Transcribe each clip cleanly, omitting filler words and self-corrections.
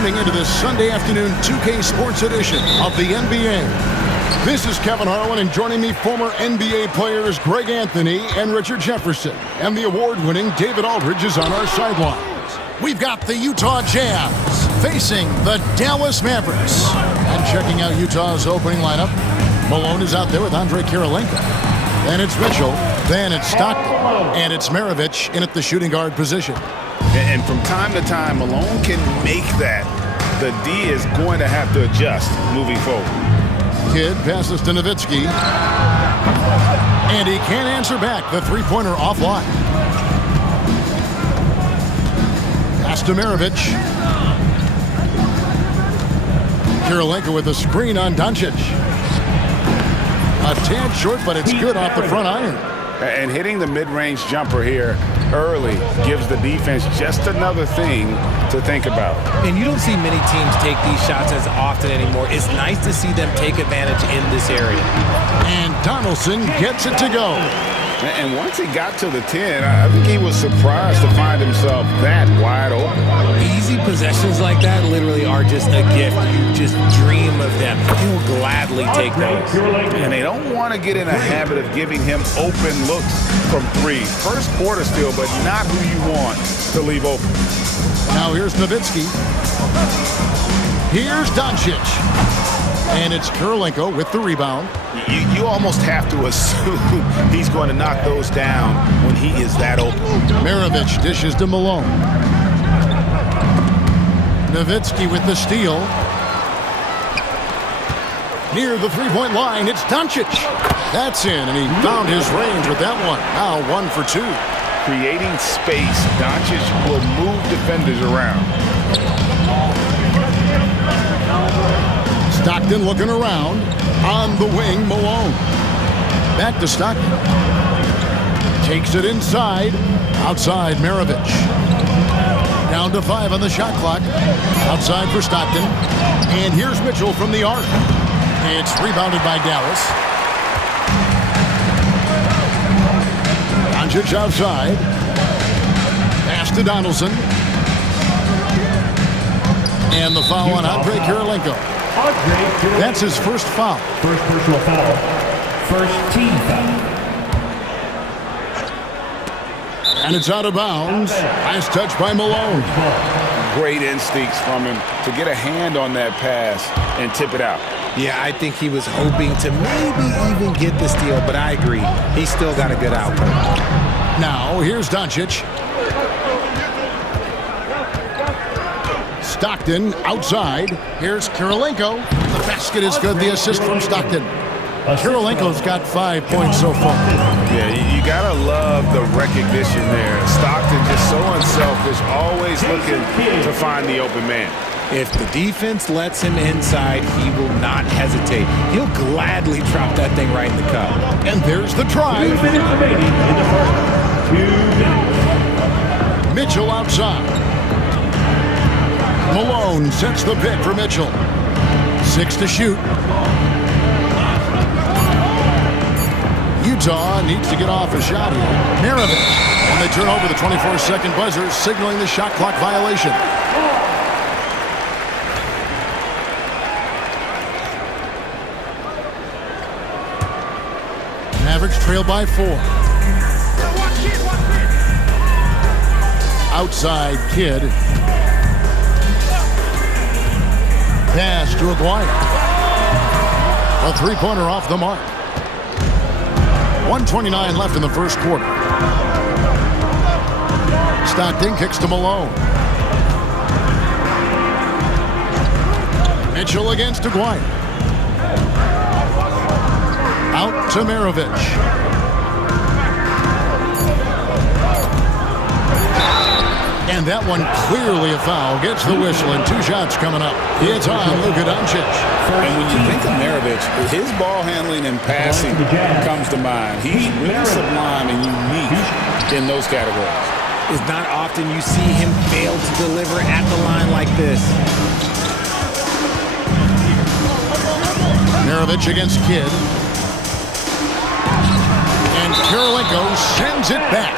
tuning into this Sunday afternoon 2K Sports edition of the NBA. This is Kevin Harlan, and joining me, former NBA players Greg Anthony and Richard Jefferson. And the award-winning David Aldridge is on our sidelines. We've got the Utah Jazz facing the Dallas Mavericks. And checking out Utah's opening lineup, Malone is out there with Andrei Kirilenko. Then it's Mitchell, then it's Stockton, and it's Maravich in at the shooting guard position. And from time to time, Malone can make that. The D is going to have to adjust moving forward. Kidd passes to Nowitzki. And he can't answer back. The three-pointer offline. Pass to Maravich. Kirilenko with a screen on Doncic. A tad short, but it's good off the front iron. And hitting the mid-range jumper here early gives the defense just another thing to think about. And you don't see many teams take these shots as often anymore. It's nice to see them take advantage in this area. And Donaldson gets it to go. And once he got to the 10, I think he was surprised to find himself that wide open. Easy possessions like that literally are just a gift. You just dream of them. He'll gladly take those. And they don't want to get in a habit of giving him open looks from three. First quarter still, but not who you want to leave open. Now here's Nowitzki. Here's Doncic. And it's Kirilenko with the rebound. You almost have to assume he's going to knock those down when he is that open. Maravich dishes to Malone. Nowitzki with the steal. Near the three-point line, it's Doncic. That's in, and he found his range with that one. Now 1 for 2. Creating space, Doncic will move defenders around. Stockton looking around. On the wing, Malone. Back to Stockton. Takes it inside. Outside, Maravich. Down to 5 on the shot clock. Outside for Stockton. And here's Mitchell from the arc. It's rebounded by Dallas. Doncic outside. Pass to Donaldson. And the foul on Andrei Kirilenko. That's his first foul. First personal foul. First team foul. And it's out of bounds. Nice touch by Malone. Great instincts from him to get a hand on that pass and tip it out. Yeah, I think he was hoping to maybe even get the steal, but I agree. He's still got a good output. Now, here's Doncic. Stockton outside. Here's Kirilenko. The basket is good. The assist from Stockton. Kirilenko's got 5 points so far. Yeah, you gotta love the recognition there. Stockton just so unselfish, always looking to find the open man. If the defense lets him inside, he will not hesitate. He'll gladly drop that thing right in the cup. And there's the drive. 2 minutes remaining in the first. 2 minutes. Mitchell outside. Malone sets the pick for Mitchell. 6 to shoot. Utah needs to get off a shot here. Maravich. And they turn over the 24-second buzzer, signaling the shot clock violation. Mavericks trail by 4. Outside Kidd. Pass to Aguirre. A three-pointer off the mark. 1:29 left in the first quarter. Stockton kicks to Malone. Mitchell against Aguirre. Out to Maravich. And that one clearly a foul. Gets the whistle, and 2 shots coming up. It's on Luka Doncic. And when you think of Maravich, his ball handling and passing comes to mind. He's really sublime and unique in those categories. It's not often you see him fail to deliver at the line like this. Maravich against Kidd. And Kirilenko sends it back.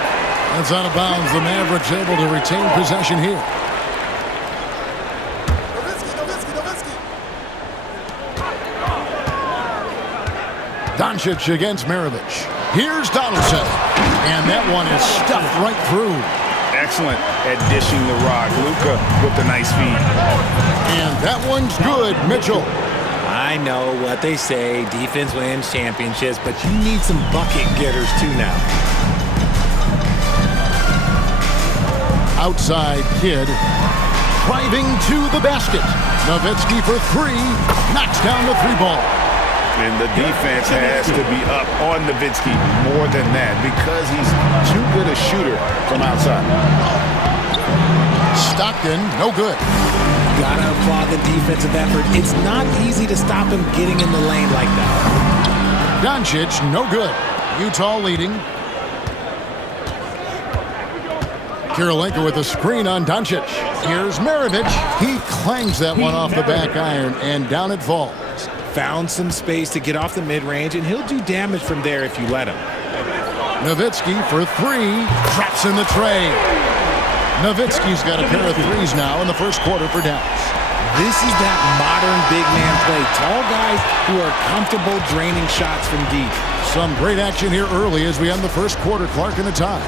That's out of bounds. The Mavericks able to retain possession here. Doncic against Maravich. Here's Donaldson. And that one is stuffed right through. Excellent at dishing the rock. Luka with the nice feed. And that one's good. Mitchell. I know what they say, defense wins championships, but you need some bucket getters too now. Outside Kidd. Driving to the basket. Nowitzki for three. Knocks down the three ball. And the defense has to be up on Nowitzki more than that because he's too good a shooter from outside. Stockton, no good. Gotta applaud the defensive effort. It's not easy to stop him getting in the lane like that. Doncic, no good. Utah leading. Kirilenko with a screen on Doncic. Here's Maravich. He clangs that one off the back iron, and down it falls. Found some space to get off the mid-range, and he'll do damage from there if you let him. Nowitzki for three. Traps in the tray. Nowitzki's got a pair of threes now in the first quarter for Dallas. This is that modern big man play. Tall guys who are comfortable draining shots from deep. Some great action here early as we end the first quarter. Clark in a tie.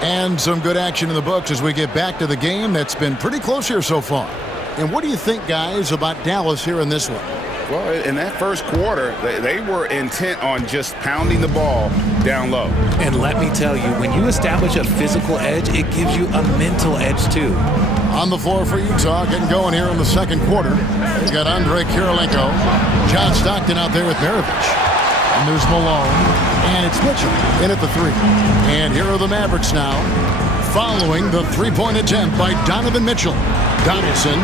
And some good action in the books as we get back to the game that's been pretty close here so far. And what do you think, guys, about Dallas here in this one? Well, in that first quarter, they were intent on just pounding the ball down low. And let me tell you, when you establish a physical edge, it gives you a mental edge too. On the floor for Utah, getting going here in the second quarter. They've got Andre Kirilenko. John Stockton out there with Maravich. And there's Malone. And it's Mitchell in at the three. And here are the Mavericks now, following the three-point attempt by Donovan Mitchell. Donaldson,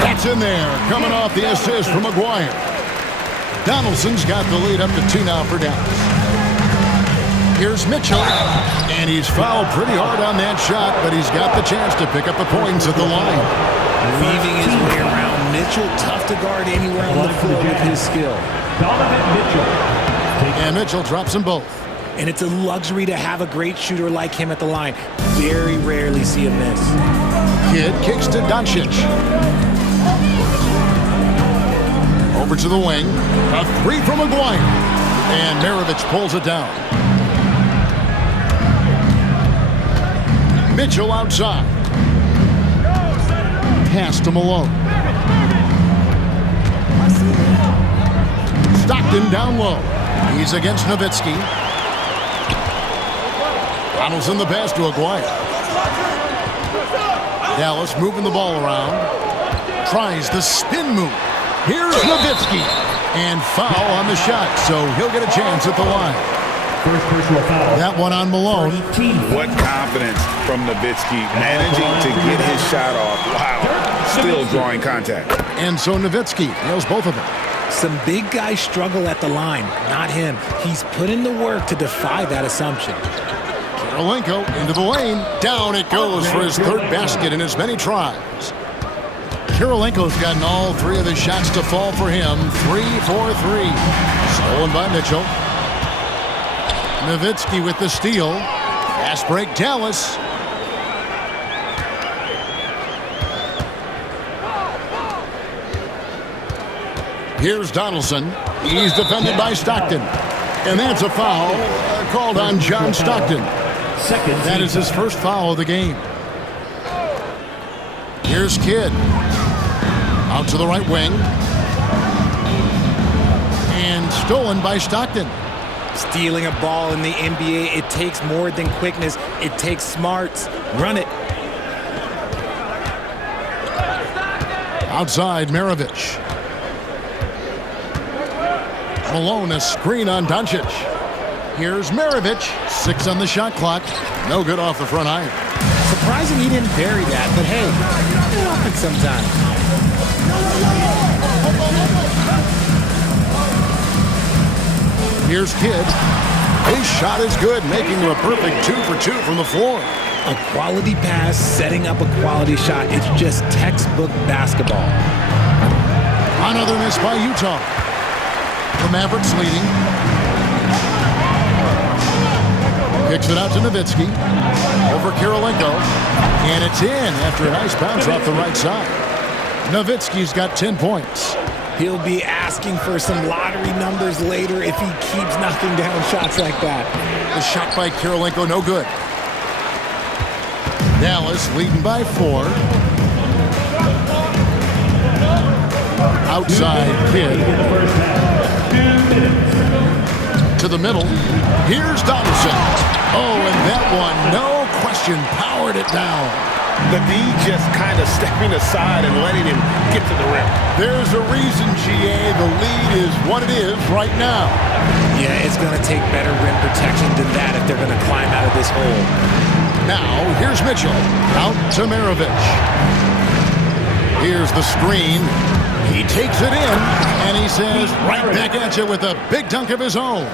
that's in there, coming off the assist from McGuire. Donaldson's got the lead up to 2 now for Dallas. Here's Mitchell, and he's fouled pretty hard on that shot, but he's got the chance to pick up the points at the line. Weaving his way around Mitchell, tough to guard anywhere on the floor with his skill. Donovan Mitchell. And Mitchell drops them both. And it's a luxury to have a great shooter like him at the line. Very rarely see a miss. Kidd kicks to Doncic. Over to the wing. A three from McGuire. And Maravich pulls it down. Mitchell outside. Pass to Malone. Stockton down low. He's against Nowitzki. Donaldson the pass to Aguirre. Dallas moving the ball around. Tries the spin move. Here's Nowitzki. And foul on the shot, so he'll get a chance at the line. First personal foul. That one on Malone. What confidence from Nowitzki, managing to get his shot off. Wow, still drawing contact. And so Nowitzki nails both of them. Some big guys struggle at the line, not him. He's put in the work to defy that assumption. Kirilenko into the lane. Down it goes for his third basket in as many tries. Kirilenko's gotten all three of the shots to fall for him. 3 for 3. Stolen by Mitchell. Nowitzki with the steal. Fast break Dallas. Here's Donaldson. He's defended by Stockton. And that's a foul called on John Stockton. That is his first foul of the game. Here's Kidd. Out to the right wing. And stolen by Stockton. Stealing a ball in the NBA, it takes more than quickness. It takes smarts. Run it. Outside, Maravich. Malone, a screen on Doncic. Here's Maravich. 6 on the shot clock. No good off the front iron. Surprising he didn't bury that, but hey, it happens sometimes. Here's Kidd. His shot is good, making a perfect 2 for 2 from the floor. A quality pass, setting up a quality shot. It's just textbook basketball. Another miss by Utah. The Mavericks leading. Kicks it out to Nowitzki. Over Kirilenko. And it's in after a nice bounce off the right side. Nowitzki's got 10 points. He'll be asking for some lottery numbers later if he keeps knocking down shots like that. The shot by Kirilenko, no good. Dallas leading by 4. Outside Kidd. To the middle. Here's Donaldson. Oh, and that one, no question, powered it down. The D just kind of stepping aside and letting him get to the rim. There's a reason, GA, the lead is what it is right now. Yeah, it's going to take better rim protection than that if they're going to climb out of this hole. Now, here's Mitchell. Out to Maravich. Here's the screen. He takes it in, and he says, right back at you with a big dunk of his own.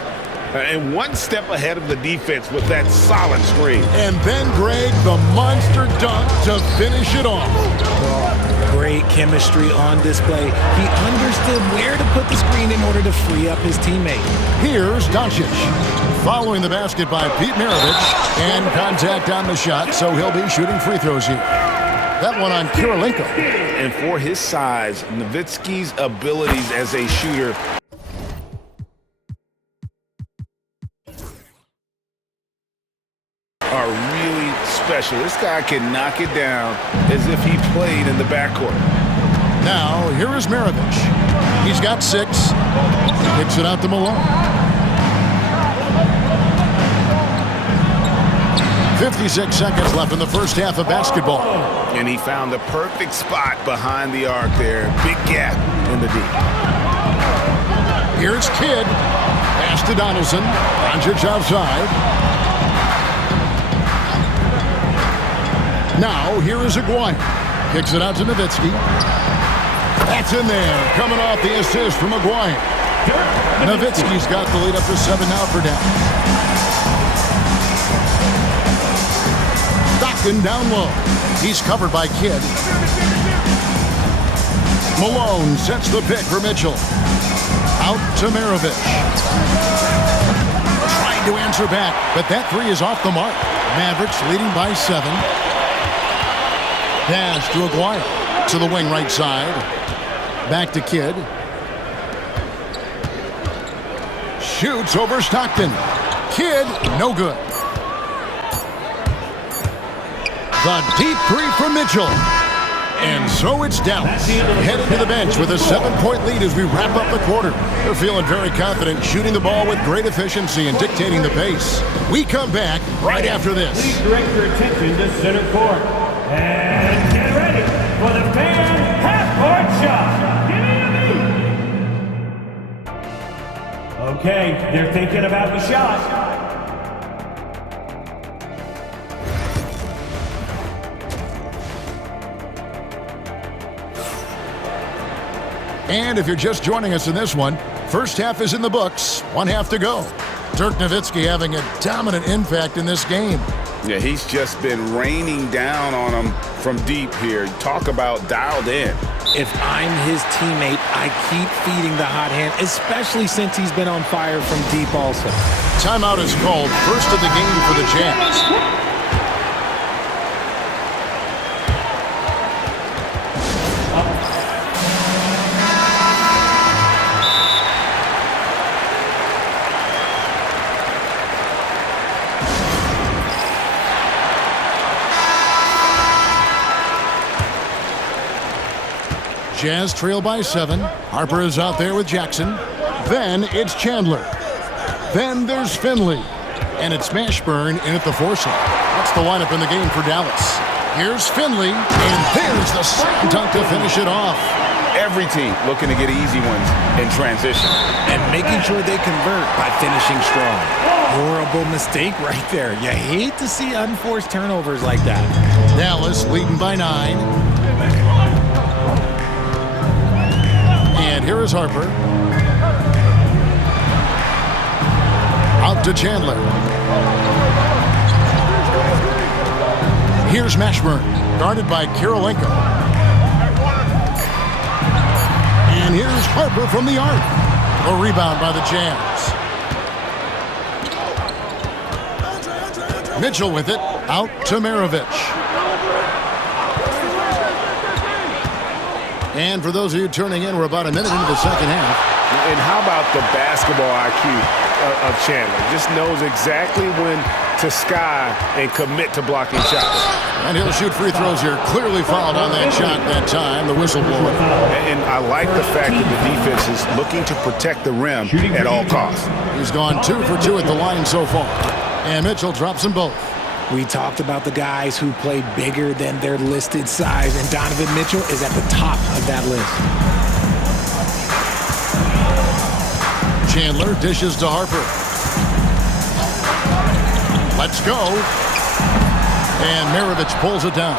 And one step ahead of the defense with that solid screen. And then, Greg, the monster dunk to finish it off. Great chemistry on display. He understood where to put the screen in order to free up his teammate. Here's Doncic. Following the basket by Pete Maravich, and contact on the shot, so he'll be shooting free throws here. That one on Kirilenko. And for his size, Nowitzki's abilities as a shooter are really special. This guy can knock it down as if he played in the backcourt. Now, here is Maravich. He's got 6. Kicks it out to Malone. 56 seconds left in the first half of basketball. And he found the perfect spot behind the arc there. Big gap in the D. Here's Kidd. Pass to Donaldson. Doncic outside. Now, here is Aguirre. Kicks it out to Nowitzki. That's in there. Coming off the assist from Aguirre. Nowitzki's got the lead up to 7 now for Dallas. Stockton down low. He's covered by Kidd. Malone sets the pick for Mitchell. Out to Maravich. Trying to answer back, but that 3 is off the mark. Mavericks leading by 7. Pass to Aguirre. To the wing right side. Back to Kidd. Shoots over Stockton. Kidd, no good. The deep 3 from Mitchell. And so it's Dallas. Headed to the bench with a 7-point lead as we wrap up the quarter. They're feeling very confident, shooting the ball with great efficiency and dictating the pace. We come back right after this. Please direct your attention to center court. And get ready for the fan half-court shot. Give me a beat. Okay, they're thinking about the shot. And if you're just joining us in this one, first half is in the books, 1 half to go. Dirk Nowitzki having a dominant impact in this game. Yeah, he's just been raining down on him from deep here. Talk about dialed in. If I'm his teammate, I keep feeding the hot hand, especially since he's been on fire from deep also. Timeout is called, first of the game for the Jazz. Jazz trail by 7. Harper is out there with Jackson. Then it's Chandler. Then there's Finley. And it's Mashburn in at the 4 slot. That's the lineup in the game for Dallas. Here's Finley, and there's the slam dunk to finish it off. Every team looking to get easy ones in transition. And making sure they convert by finishing strong. Horrible mistake right there. You hate to see unforced turnovers like that. Dallas leading by 9. And here is Harper. Out to Chandler. Here's Mashburn, guarded by Kirilenko. And here's Harper from the arc. A rebound by the Jazz. Mitchell with it, out to Maravich. And for those of you turning in, we're about a minute into the second half. And how about the basketball IQ of Chandler? Just knows exactly when to sky and commit to blocking shots. And he'll shoot free throws here. Clearly fouled on that shot that time, the whistleblower. And I like the fact that the defense is looking to protect the rim at all costs. He's gone 2 for 2 at the line so far. And Mitchell drops them both. We talked about the guys who play bigger than their listed size, and Donovan Mitchell is at the top of that list. Chandler dishes to Harper. Let's go. And Maravich pulls it down.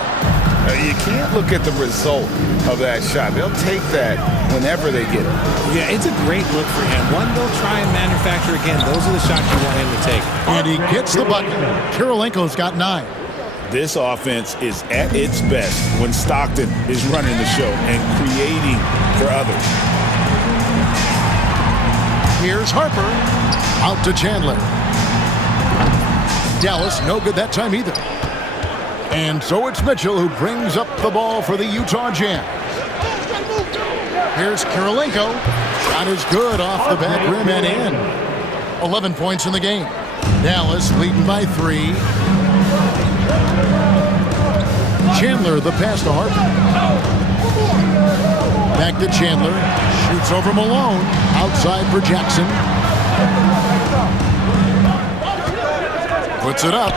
You can't look at the result of that shot. They'll take that whenever they get it. Yeah, it's a great look for him. One they'll try and manufacture again. Those are the shots you want him to take. And he gets the bucket. Kirilenko's got 9. This offense is at its best when Stockton is running the show and creating for others. Here's Harper. Out to Chandler. Dallas, no good that time either. And so it's Mitchell who brings up the ball for the Utah Jazz. Here's Kirilenko. Shot is good off the back rim and in. 11 points in the game. Dallas leading by 3. Chandler, the pass to Harper. Back to Chandler. Shoots over Malone. Outside for Jackson. Puts it up.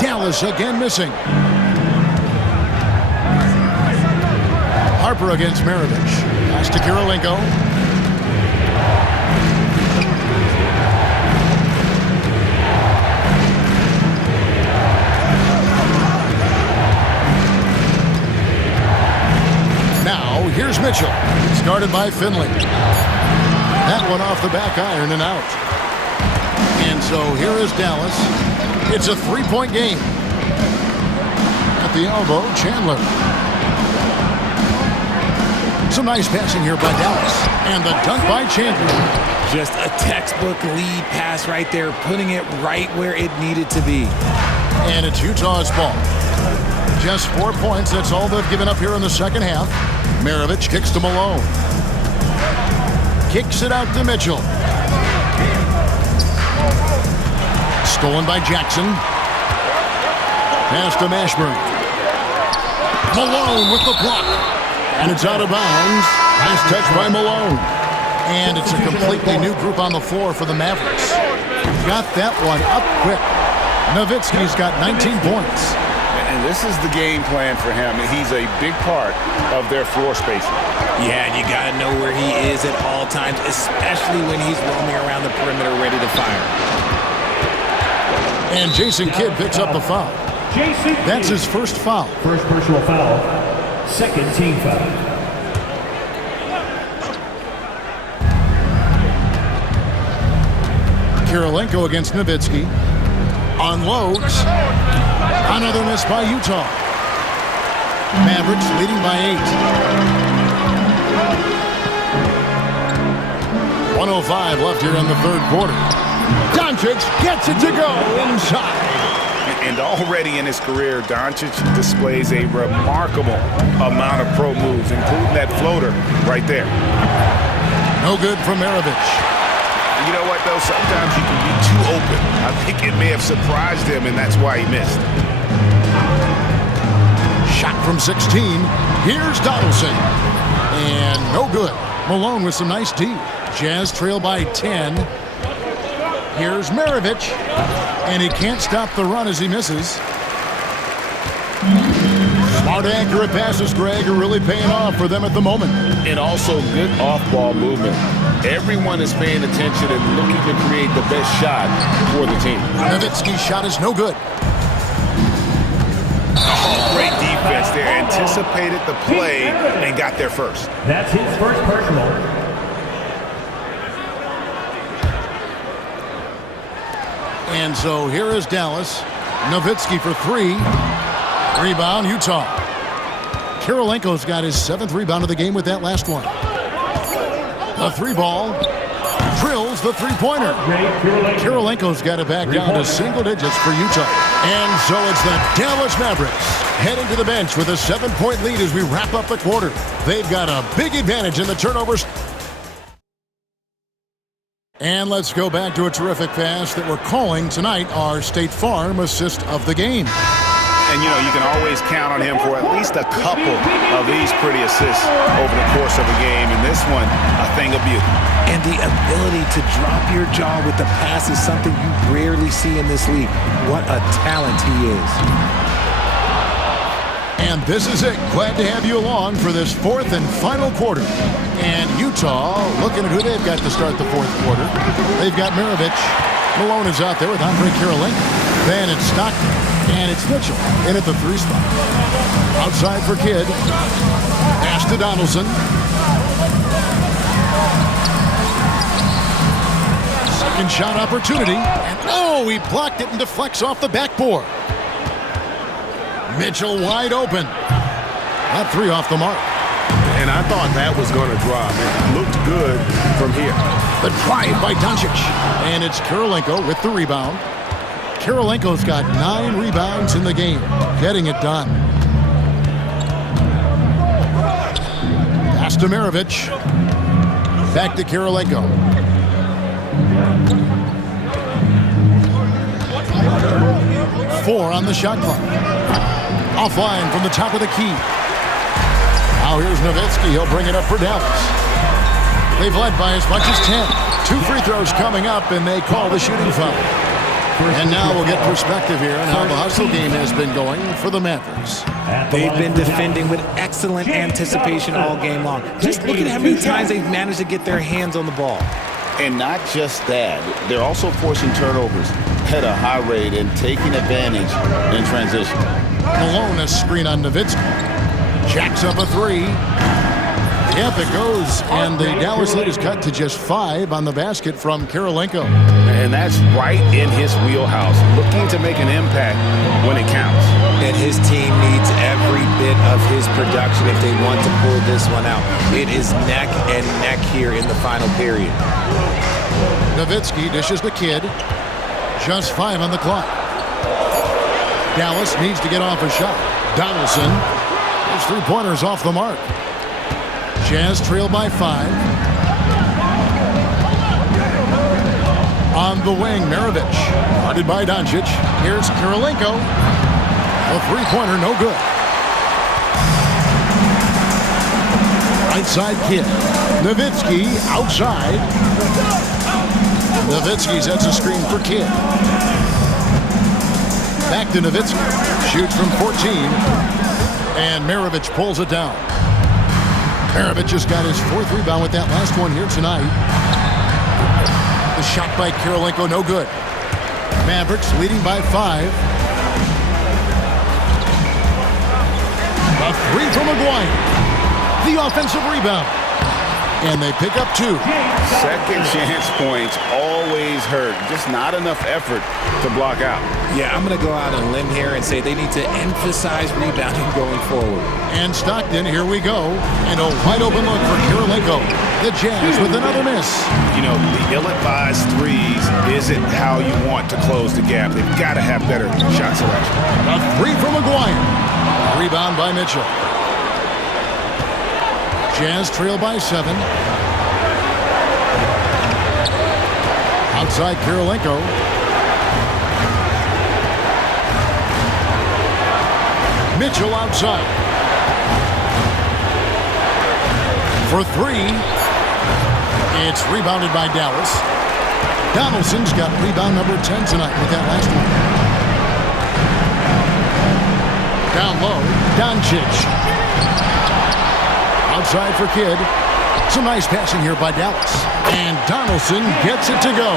Dallas again missing. Harper against Maravich. Pass to Kirilenko. Now, here's Mitchell. Started by Finley. That one off the back iron and out. And so here is Dallas. It's a 3-point game. At the elbow, Chandler. Some nice passing here by Dallas. And the dunk by Chandler. Just a textbook lead pass right there, putting it right where it needed to be. And it's Utah's ball. Just 4 points. That's all they've given up here in the second half. Maravich kicks to Malone. Kicks it out to Mitchell. Stolen by Jackson. Pass to Mashburn. Malone with the block. And it's out of bounds. Nice touch by Malone. And it's a completely new group on the floor for the Mavericks. Got that one up quick. Nowitzki's got 19 points. And this is the game plan for him. He's a big part of their floor spacing. Yeah, and you got to know where he is at all times, especially when he's roaming around the perimeter ready to fire. And Jason Kidd picks up the foul. That's his first foul. First personal foul. Second team foul. Kirilenko against Nowitzki. Unloads. Another miss by Utah. Mavericks leading by 8. 1:05 left here in the third quarter. Doncic gets it to go inside. And already in his career, Doncic displays a remarkable amount of pro moves, including that floater right there. No good from Maravich. You know what, though? Sometimes you can be too open. I think it may have surprised him, and that's why he missed. Shot from 16. Here's Donaldson. And no good. Malone with some nice D. Jazz trail by 10. Here's Maravich. And he can't stop the run as he misses. Smart, accurate passes, Greg, are really paying off for them at the moment. And also good off-ball movement. Everyone is paying attention and looking to create the best shot for the team. Nowitzki's shot is no good. Oh, great defense there. Anticipated the play and got there first. That's his first personal. And so here is Dallas. Nowitzki for 3. Rebound, Utah. Kirilenko's got his 7th rebound of the game with that last one. A 3 ball. drills the three-pointer. Kirilenko's got it back down to single digits for Utah. And so it's the Dallas Mavericks heading to the bench with a 7-point lead as we wrap up the quarter. They've got a big advantage in the turnovers. And let's go back to a terrific pass that we're calling tonight our State Farm assist of the game. And, you know, you can always count on him for at least a couple of these pretty assists over the course of a game. And this one, a thing of beauty. And the ability to drop your jaw with the pass is something you rarely see in this league. What a talent he is. And this is it. Glad to have you along for this fourth and final quarter. And Utah looking at who they've got to start the fourth quarter. They've got Maravich. Malone is out there with Andre Kirilenko. Then it's Stockton. And it's Mitchell in at the 3 spot. Outside for Kidd. Pass to Donaldson. Second shot opportunity. And oh, he blocked it and deflects off the backboard. Mitchell wide open. That 3 off the mark. And I thought that was going to drop. It looked good from here. The drive by Doncic. And it's Kirilenko with the rebound. Kirilenko's got 9 rebounds in the game, getting it done. Pass to Maravich. Back to Kirilenko. Four on the shot clock. Offline from the top of the key. Now here's Nowitzki. He'll bring it up for Dallas. They've led by as much as 10. 2 free throws coming up, and they call the shooting foul. And now we'll get perspective here on how the hustle game has been going for the Mavericks. They've been defending with excellent anticipation all game long. Just look at how many times they've managed to get their hands on the ball. And not just that, they're also forcing turnovers at a high rate and taking advantage in transition. Malone, a screen on Nowitzki. Jacks up a 3. Yep, it goes. And the Dallas lead is cut to just 5 on the basket from Kirilenko. And that's right in his wheelhouse, looking to make an impact when it counts. And his team needs every bit of his production if they want to pull this one out. It is neck and neck here in the final period. Nowitzki dishes the Kidd. Just 5 on the clock. Dallas needs to get off a shot. Donaldson. His 3-pointers off the mark. Jazz trail by 5. On the wing, Maravich. Guarded by Doncic. Here's Kirilenko. A 3-pointer, no good. Right side Kidd. Nowitzki outside. Nowitzki sets a screen for Kidd. Back to Nowitzki. Shoots from 14. And Maravich pulls it down. Maravich just got his 4th rebound with that last one here tonight. The shot by Kirilenko, no good. Mavericks leading by 5. A 3 from Maguire. The offensive rebound. And they pick up 2. Second chance points always hurt. Just not enough effort to block out. Yeah, I'm going to go out on a limb here and say they need to emphasize rebounding going forward. And Stockton, here we go. And a wide open look for Kirilenko. The Jazz with another miss. You know, the ill-advised threes isn't how you want to close the gap. They've got to have better shot selection. A 3 from Maguire. Rebound by Mitchell. Jazz trail by 7. Outside Kirilenko. Mitchell outside. For 3. It's rebounded by Dallas. Donaldson's got rebound number 10 tonight with that last one. Down low, Doncic. Outside for Kidd. Some nice passing here by Dallas. And Donaldson gets it to go.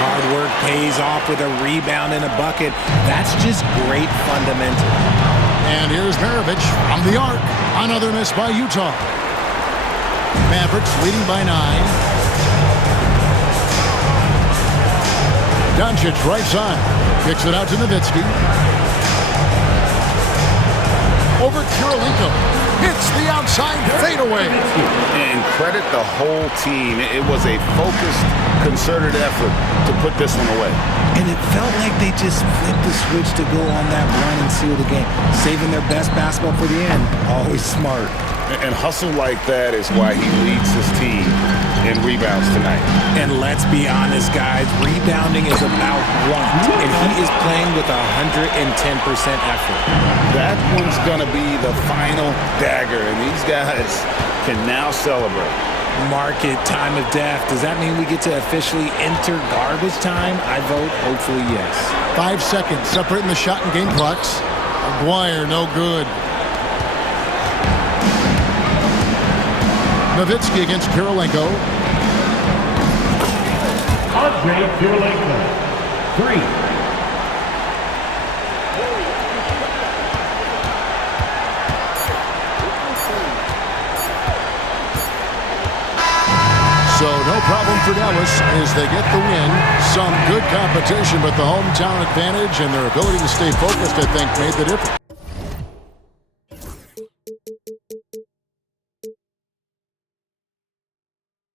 Hard work pays off with a rebound and a bucket. That's just great fundamental. And here's Maravich from the arc. Another miss by Utah. Mavericks leading by 9. Doncic right side. Kicks it out to Nowitzki. Over Kirilenko. hits the outside fadeaway. And credit the whole team. It was a focused, concerted effort to put this one away. And it felt like they just flipped the switch to go on that run and seal the game. Saving their best basketball for the end. Always smart. And hustle like that is why he leads his team in rebounds tonight. And let's be honest, guys, rebounding is about want, and he is playing with 110% effort. That one's going to be the final dagger, and these guys can now celebrate. Market time of death. Does that mean we get to officially enter garbage time? I vote hopefully yes. 5 seconds separating the shot and game clocks. Maguire, no good. Nowitzki against Kirilenko. Andre Kirilenko. 3. So no problem for Dallas as they get the win. Some good competition, but the hometown advantage and their ability to stay focused, I think, made the difference.